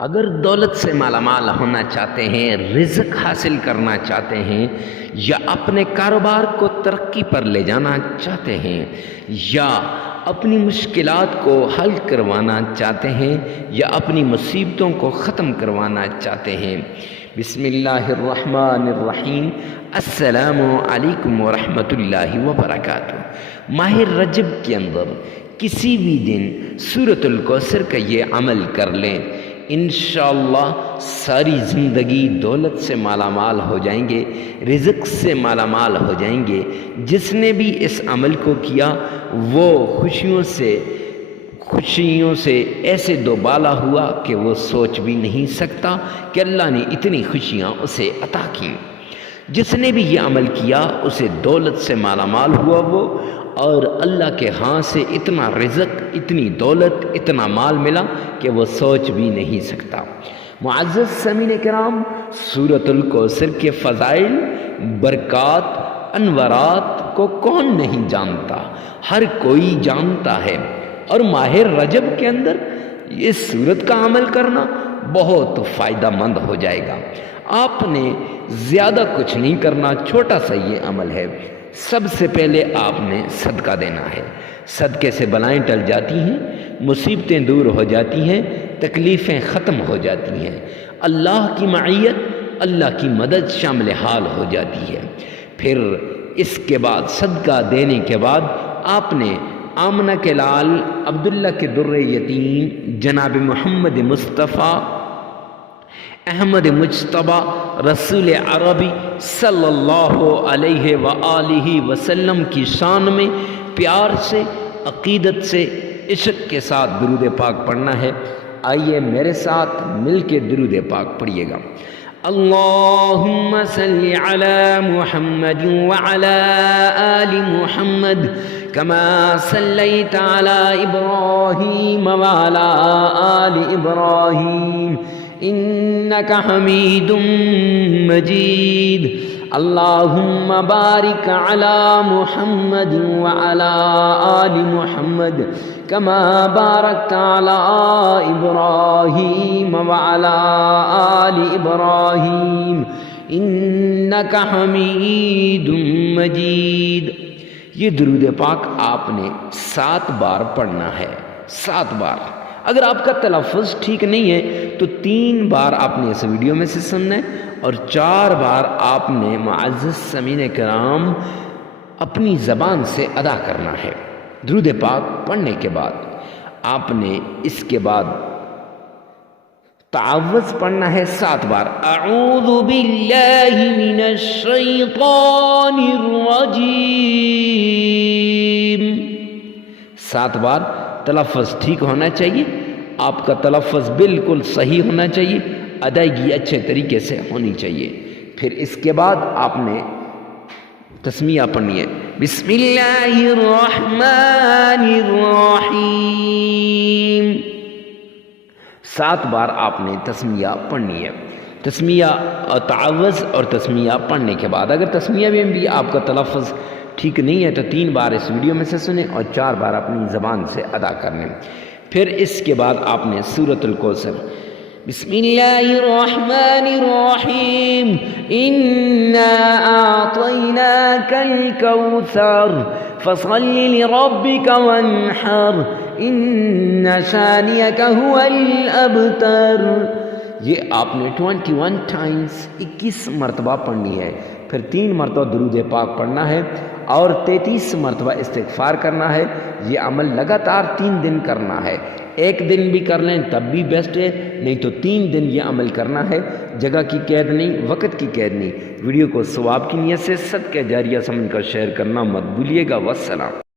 اگر دولت سے مالا مال ہونا چاہتے ہیں، رزق حاصل کرنا چاہتے ہیں، یا اپنے کاروبار کو ترقی پر لے جانا چاہتے ہیں، یا اپنی مشکلات کو حل کروانا چاہتے ہیں، یا اپنی مصیبتوں کو ختم کروانا چاہتے ہیں، بسم اللہ الرحمن الرحیم، السلام علیکم ورحمۃ اللہ وبرکاتہ۔ ماہ رجب کے اندر کسی بھی دن سورۃ الکوثر کا یہ عمل کر لیں، انشاءاللہ ساری زندگی دولت سے مالا مال ہو جائیں گے، رزق سے مالا مال ہو جائیں گے۔ جس نے بھی اس عمل کو کیا وہ خوشیوں سے ایسے دوبالا ہوا کہ وہ سوچ بھی نہیں سکتا کہ اللہ نے اتنی خوشیاں اسے عطا کیں۔ جس نے بھی یہ عمل کیا اسے دولت سے مالا مال ہوا وہ، اور اللہ کے ہاں سے اتنا رزق، اتنی دولت، اتنا مال ملا کہ وہ سوچ بھی نہیں سکتا۔ معزز سامعین کرام، سورۃ الکوثر کے فضائل، برکات، انوارات کو کون نہیں جانتا؟ ہر کوئی جانتا ہے، اور ماہ رجب کے اندر اس سورت کا عمل کرنا بہت فائدہ مند ہو جائے گا۔ آپ نے زیادہ کچھ نہیں کرنا، چھوٹا سا یہ عمل ہے۔ سب سے پہلے آپ نے صدقہ دینا ہے۔ صدقے سے بلائیں ٹل جاتی ہیں، مصیبتیں دور ہو جاتی ہیں، تکلیفیں ختم ہو جاتی ہیں، اللہ کی معیت، اللہ کی مدد شامل حال ہو جاتی ہے۔ پھر اس کے بعد صدقہ دینے کے بعد آپ نے آمنہ کے لال عبداللہ کے در یتیم جناب محمد مصطفیٰ احمد مجتبیٰ رسول عربی صلی اللہ علیہ وآلہ وسلم کی شان میں پیار سے، عقیدت سے، عشق کے ساتھ درود پاک پڑھنا ہے۔ آئیے میرے ساتھ مل کے درود پاک پڑھیے گا۔ اللہم صلی علی محمد وعلی آل محمد کما صلیت علی ابراہیم وعلی آل ابراہیم انک حمید مجید۔ اللہم بارک علی محمد وعلی آل محمد کما بارکت علی ابراہیم وعلی آل ابراہیم انک حمید مجید۔ یہ درود پاک آپ نے 7 بار پڑھنا ہے، 7 بار۔ اگر آپ کا تلفظ ٹھیک نہیں ہے تو 3 بار آپ نے اس ویڈیو میں سے سننا ہے، اور 4 بار آپ نے معزز سامعین کرام اپنی زبان سے ادا کرنا ہے۔ درود پاک پڑھنے کے بعد آپ نے اس کے بعد تعوذ پڑھنا ہے 7 بار۔ اعوذ باللہ من الشیطان الرجیم، 7 بار۔ تلفظ ٹھیک ہونا چاہیے، آپ کا تلفظ بالکل صحیح ہونا چاہیے، ادائیگی اچھے طریقے سے ہونی چاہیے۔ پھر اس کے بعد آپ نے تسمیہ پڑھنی ہے، بسم اللہ الرحمن الرحیم، 7 بار آپ نے تسمیہ پڑھنی ہے۔ تسمیہ اور تعوذ اور تسمیہ پڑھنے کے بعد اگر تسمیہ میں بھی آپ کا تلفظ ٹھیک نہیں ہے تو 3 بار اس ویڈیو میں سے سنیں اور 4 بار اپنی زبان سے ادا کرنے۔ پھر اس کے بعد آپ نے سورۃ الکوثر، بسم اللہ الرحمن الرحیم انا اعطیناک الکوثر فصل لربک وانحر ان شانئک هو الابتر۔ یہ آپ نے 21 ٹائمز 21 مرتبہ پڑھنی ہے۔ پھر 3 مرتبہ درود پاک پڑھنا ہے اور 33 مرتبہ استغفار کرنا ہے۔ یہ عمل لگاتار 3 دن کرنا ہے۔ 1 دن بھی کر لیں تب بھی بیسٹ ہے، نہیں تو 3 دن یہ عمل کرنا ہے۔ جگہ کی قید نہیں، وقت کی قید نہیں۔ ویڈیو کو ثواب کی نیت سے صدقہ جاریہ سمجھ کر شیئر کرنا مت بھولیے گا۔ والسلام۔